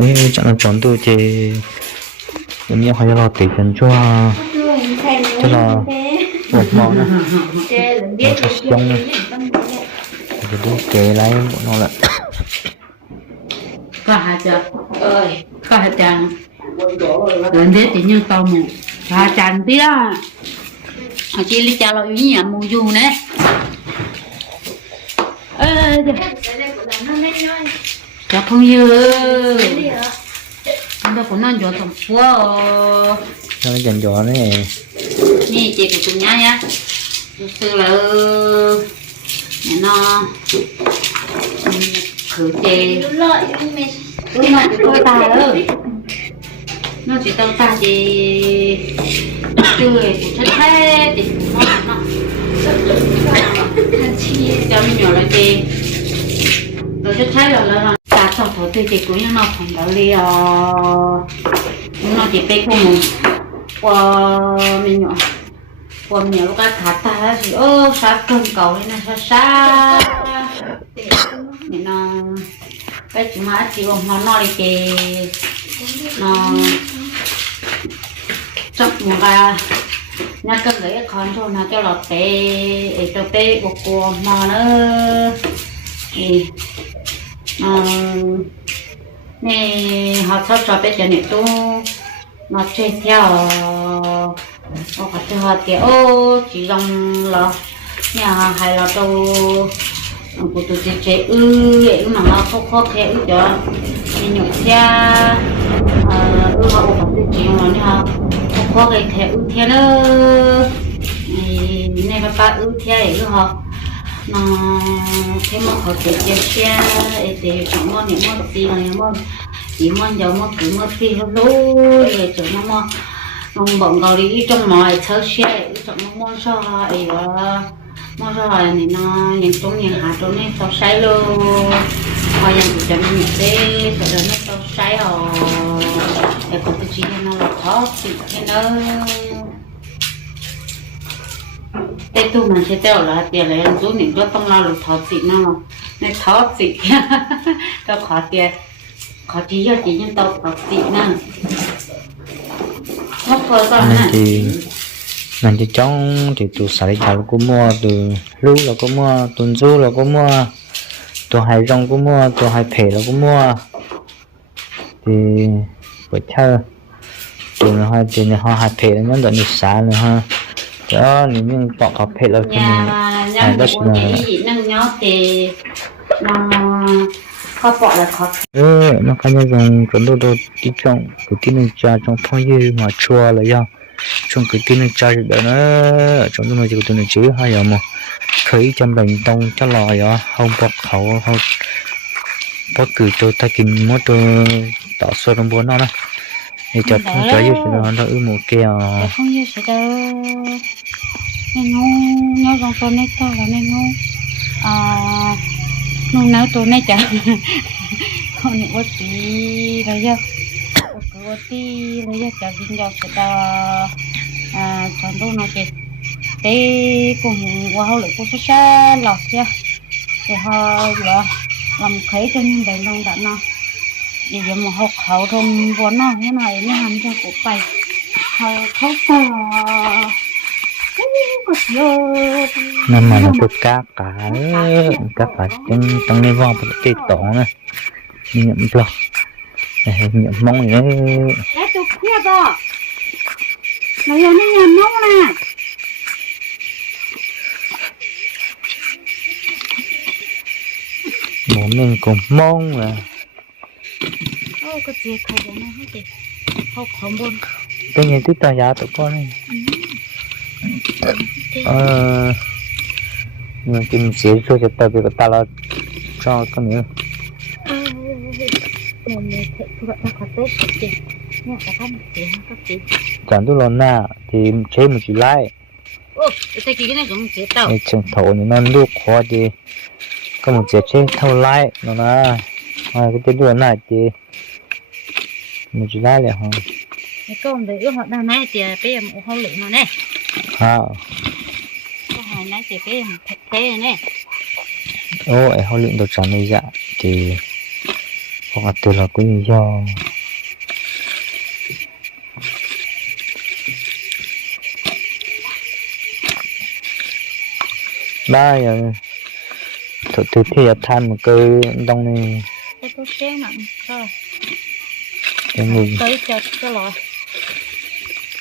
nếu chẳng là chọn tôi thì em nhớ phải lo tiền chân cho cho là một món nữa. Một chút xong nữa thì đi kể lại bọn nó lại. có hai chợ ơi có hai chàng đến thế thì như tao mù hai chàng tía à chỉ lý cha lo ý nhà mù dù nè ơ chả không như nó cũng non cho thằng phua nó dành cho này? Nè chị của chúng nhá. Nhá từ là nhà nó khử chê. Ui, nó chỉ tôi ta ơi? Nó chỉ tao ta thì chơi cũng thích thế thì nó nó cho mình nhỏ lại thì. Rồi thích thế rồi. là ta xong thôi nó đi ờ, nó chỉ cái ờ, thả ta, thì, ơ cầu nó cái mà nó nói một cái nhà cần lấy con thôi, nó cho lọt té để cho té một cô mà nó thì nó nè, họ cho cho bé cho nè tu. Nó chơi theo, nó có chơi họ thì ô, chỉ dòng là nhà hay là đâu của tôi chơi chơi ư vậy ờ, mà nó khó khó thế ư cho nên nhục ra ư họ có tôi chơi mà nè họ khó khó cái thế ư thế đó này bà ư thế ư họ nó thế mà họ chỉ chơi xe để chọn món những món gì mà những món chỉ món dầu món cứ món phi hơn lú để chọn nó món ông bọn gọi đi trong mọi thớ xe chọn món sao ấy mà rồi thì nó những trong những hạt trong này tao say luôn họ những cái chấm những cái sau đó nó tao say rồi để có cái gì nó là khó thì cái nó cái tu mình sẽ tiêu là tiền lấy ăn những cái tông lao được thọ xịn nó này thọ xịn tao khó tiền. Khó chỉ cho chỉ những tao thọ xịn nè mất phơi con nên nè. thì nên thì trong thì tụ xài chảo cũng mua từ lú là cũng mua tuần du là cũng mua tụ hai rong cũng mua tụ hai phê là cũng mua. Thì bởi theo tụ nó hai tụ nó hai phê là nhân đoạn được xả nữa ha đó nếu như bọn có phê là cho mình. À, đó là khó bỏ là khó ừ nó có những dòng chuẩn độ độ đi trong cái tin này cha trong phong như mà chua là do. Trong cái tin này cha đó nó trong nó chỉ có tin này chứ hay là mà. Khởi trong lòng tông cho lò đó không bọc khẩu không bọc cử cho ta kim mất tạo sơ trong bốn nó đó thì chặt không cho gì nó nó ư một kèo để không như sẽ đâu nên ngu nhớ dòng tôi này to là nên ngu. À ngu nấu tôi này chả. Không bớt tí rồi giờ cứ tí rồi giờ chả vinh giờ sẽ đâu à chọn đâu nó chị cùng qua hậu lực của sát sát lọt chưa thì họ là làm khấy cho những bệnh đông เดี๋ยวมาหกเขาตรงบนนอกให้หน่อยนี่ฮันจะกูไปเขาเขาต่อนั่นมันตุกกากาเออกากาจังตั้งในว่างปกติต่อนะนี่เงียมันปลอกเนี่ยมองอย่างนี้แล้วตุกเพียบอะเรายังไม่ยังมองเลยหมูนึงก็มองเลย đạn cái cái này tôi nhà Học cái tụi con này ờ nhưng kim chế cho cho tao bị tao là cho con nữa. Mình chẳng tôi lần nào thì chế một chỉ lại Ô, cái kia cái này cũng chế chẳng thấu nên nó lúc khó thì có một chế chế thâu lại nó là cái tên đuổi này thì một chỉ lại là hả Cái con ước họ đang nãy thì bây giờ một hậu lượng nó nè. À Cái hai nãy thì bây giờ một thế thế nè. Ô ấy họ lượng đồ chẳng này dạ thì hoặc từ là cái lý do. Ba giờ thực thực thi là than một cơ đông này. Cái tôi chén nặng rồi cái người tới cho cho lọ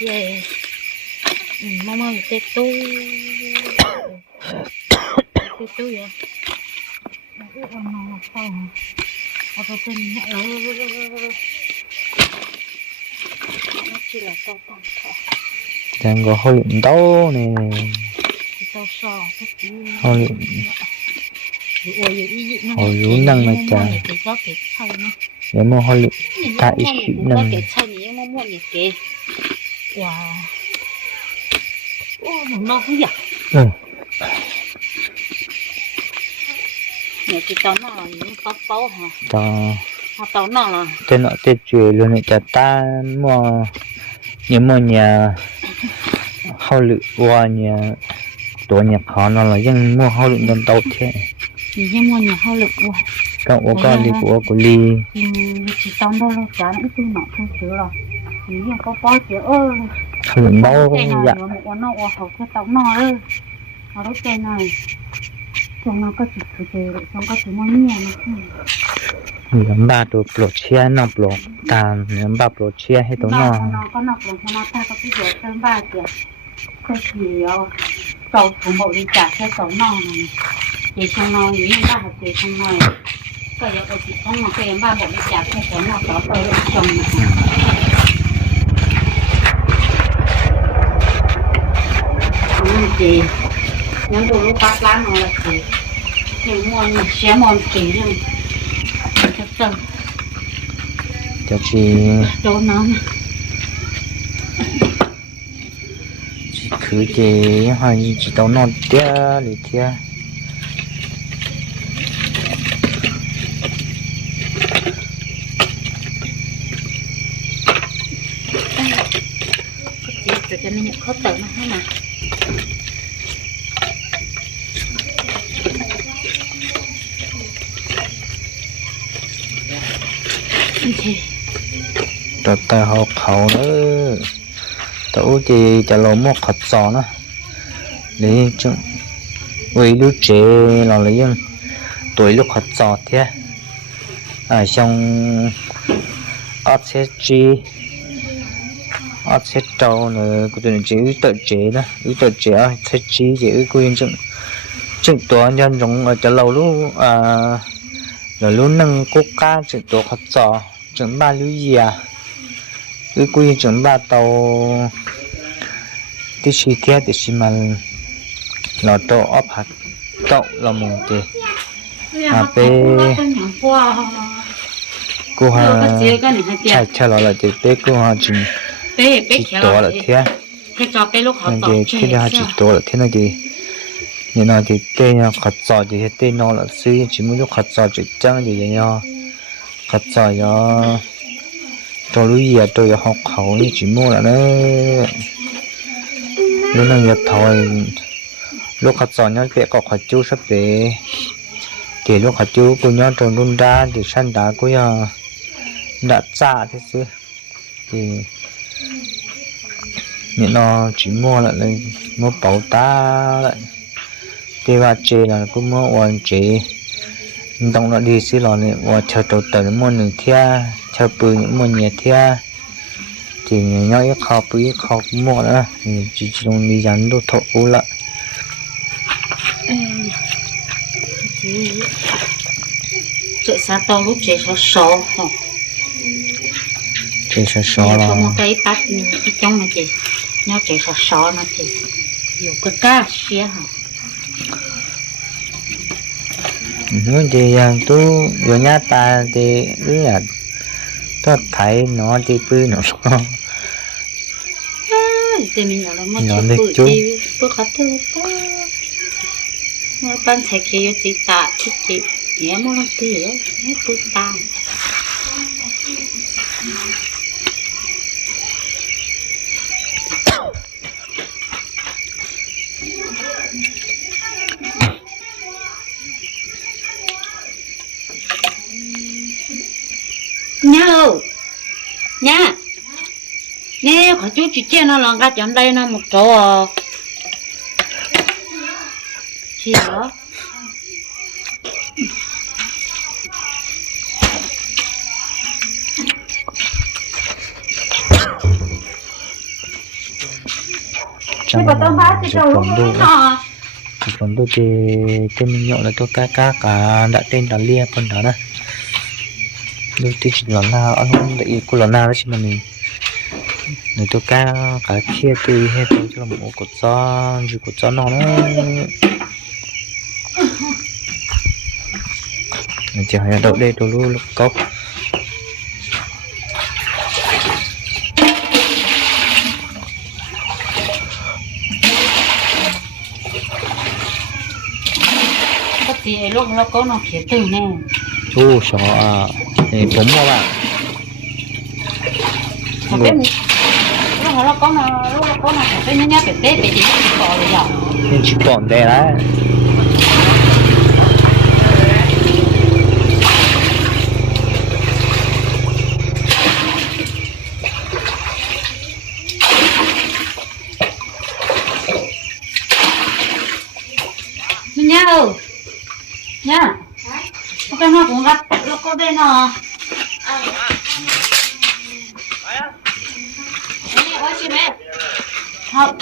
về. Ừ, mong mong tê tu tê tu vậy? Cứ còn nó sao ở bên bên nhẹ nó chỉ là tao tao thọ đang có hơi luyện đấu này tao sò cái hơi luyện Hồi lũ năng mà chà. để mà năng. Wow. Ô, nó no không vậy? ừ. Nhà chị tao nó là những tao tao hả? Họ tao nó là tên nọ tên chuyện luôn này cho ta mua những mua nhà hơi luyện qua nhà tổ nhà khó nó là dân mua hơi luyện đơn tàu thế những cái mua nhà họ lực quá. các ô con đi của của ly Nhưng chị tao đó là chả ít tôi nọ thôi chứ là những cái có bao giờ ơ hơi luyện máu cái dạ này một con nó ở hậu cái tao nó ơ ở đó cái này trong nó có chỉ thứ gì trong có chỉ mua nhiều nó lắm ba đồ bột chia nó bột tàn lắm ba bột chia hết tố nó nó có nọc lòng nó ta có cái gì trên ba kìa cái gì đó cầu thủ bộ đi trả cái tàu nó này thì trong nó những ba hạt thì trong nó cái giờ chỉ trong nó cái ba bộ đi trả cái tàu nó có tới trong chị. Những đồ lúc bắt lá nó là chị. Những món xé món chị nhưng thật sự cho chị chỗ nó chị cứ chị hay chị tao nó tia lì tia chị khó tự mà thế mà. chị học khẩu nữa. Tao chị cho lo một khật sò nữa. Để chứ vì lúc trẻ là lấy dân tuổi lúc khật sò thế. À xong, ớt sẽ chi à chết trâu nữa cái chuyện chữ tự chế đó. Chữ tự chế à, thế chí chỉ quyên chứng chứng tổ nhân dùng ở chợ lâu lúc à rồi lúc nâng cố ca chứng tổ khắp trò chứng ba lưu gì à. Ý quyền chứng ba tàu tí chi kia thì chi mà nó tổ ấp hạt cậu là mùng tê à bê cô hà chạy chạy lò là tê, cô hà chừng thế thế. Cho bé lúc họ nên tổ thì khi ra chỉ tổ là thế này thì như nào thì tên nó khát giò thì cái tên nó là suy. Chỉ muốn lúc khát giò chỉ trắng thì vậy nhau. Khát giò yo tôi lúc gì tôi học khẩu như chỉ mua là nó lúc nào giờ thôi. Lúc khát giò nhá việc có khát chú sắp về. Thì lúc khát chú của nhau trong luôn ra thì săn đá của đã trả thế chứ. Thì những nó chỉ mua lại là mua bảo ta lại. Thì và chế là cũng mua hoàn chế đồng nó đi xí lò này và chờ đầu tờ mua nửa thia chờ bự những mua nhiều thia. Thì nhau ít khó bự ít khó mua nữa thì chỉ đồng đi dán đồ thổ lại. Chị sao tao lúc chị sao chế sợ sợ Giờ có là một cái bát trong này chị nhau chị sao số nó chị nhiều cái cá xía hả? Nếu thì tu vừa nhá ta thì cứ là tôi thấy nó thì bự nó sao thì mình nhỏ là Nhỏ chút bự thì bự khó tư nó ban chạy kia chị tạ chị chị nhé lần tí nữa nó bự ta ơi nha. Nè khỏi chú chị chia nó lòng ra chọn đây nó một chỗ à. Chị đó chẳng đâu lúc còn đô. nó chỉ còn đô thì tên mình nhậu là tôi cá cá cả đã tên đã lia con đó nè đôi thì chỉ là nào anh không để cô là nào đó chỉ mà mình. Nếu tôi cá cả kia thì hay tôi cho một cột gió dù cột gió nó nó mình chỉ hay đậu đây tôi lúc lúc cốc. Gì lúc nó có nó khía từ nè. Chú sợ à thì cũng mua bạn biết lúc nó có nó lúc nó có nó phải nhớ nhớ phải tết phải chỉ có rồi nhở chỉ còn đây đấy nhớ ơi nhớ nó cái nó chị mẹ Học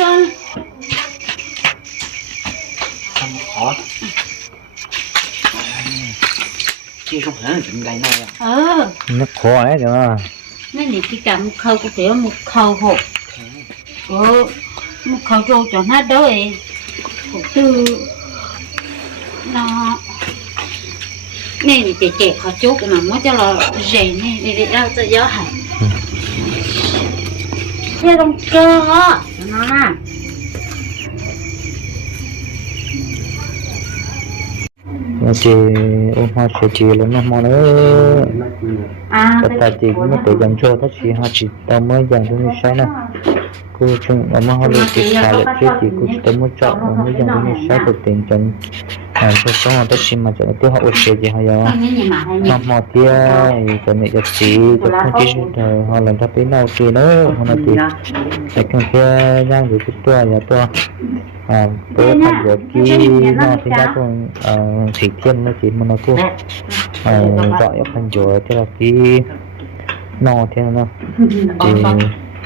ơi khó không phải là chuyện gầy này Ừ nó khó đấy rồi nên thì cái khâu có tiểu một khâu hộp ừ một khâu trâu cho nó đôi cũng từ nó nên thì trẻ trẻ khó chút mà mới cho là rẻ này để để đâu cho gió hẳn thế đồng cơ hả nó nè nó chỉ ôm hoa chỉ chỉ là nó mò nữa à tất cả chỉ cũng phải dành cho tất chỉ họ chỉ tao mới dành cho người sai nè mà thì cô chỉ tao mới chọn mà mới dành cho người sai được tiền chân à cho số họ tất chỉ mà chọn tiêu họ ổn gì gì mà hay nhỉ họ mò tia cho nên cho chỉ cho không chỉ rồi họ làm ra cái nào kia nữa. Họ nói thì cái con kia đang được cái tua nhà tua à tôi thấy được cái nó thì ra con thị thiên nó chỉ mà nó cô ờ gọi phần chỗ thế là cái nó thế nó thì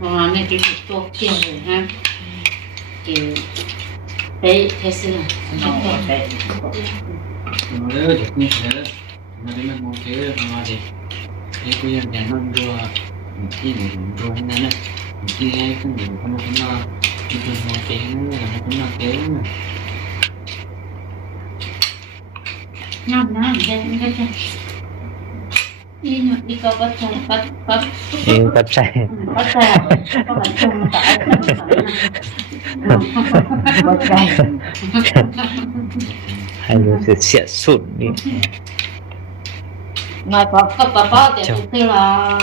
hỏi hỏi thì nó món này là nó nhận nó Ừ, nhà ừ. chúng mà nó À, chị xí hoa xíu mà Ê, để chân chân Thật à? to ha. Và này cái to kia rồi ha. Thì đấy thế xưa. nó đỡ được như thế mà đến mình muốn thế mà thì cái cô em nhà nó đưa cái gì cũng đưa nên nè cái nghe cũng được không có nó cái chuyện mà thế nó là nó cũng là thế mà Nhắm nó đây đây đây. Đi nhọ đi có bắt chân bắt bắt yêu tập chạy bắt ra có bạn chung tại bắt ra. hay là sẽ sẽ sụt đi ngoài có có có có thì tôi tư là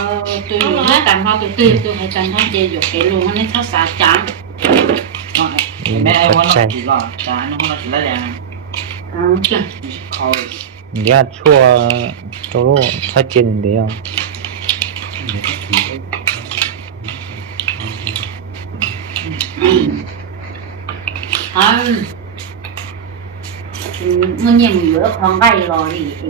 tôi dùng hết tầm hoa tôi tư tôi hay tầm hoa chơi dục cái luôn nó thắt xả chán Ừ, mẹ em tập muốn chạy. nó chỉ là trái nó không là chỉ là đèn à chưa thôi giá chua cho nó phát triển đấy không à nó nhiều nữa không bay rồi thì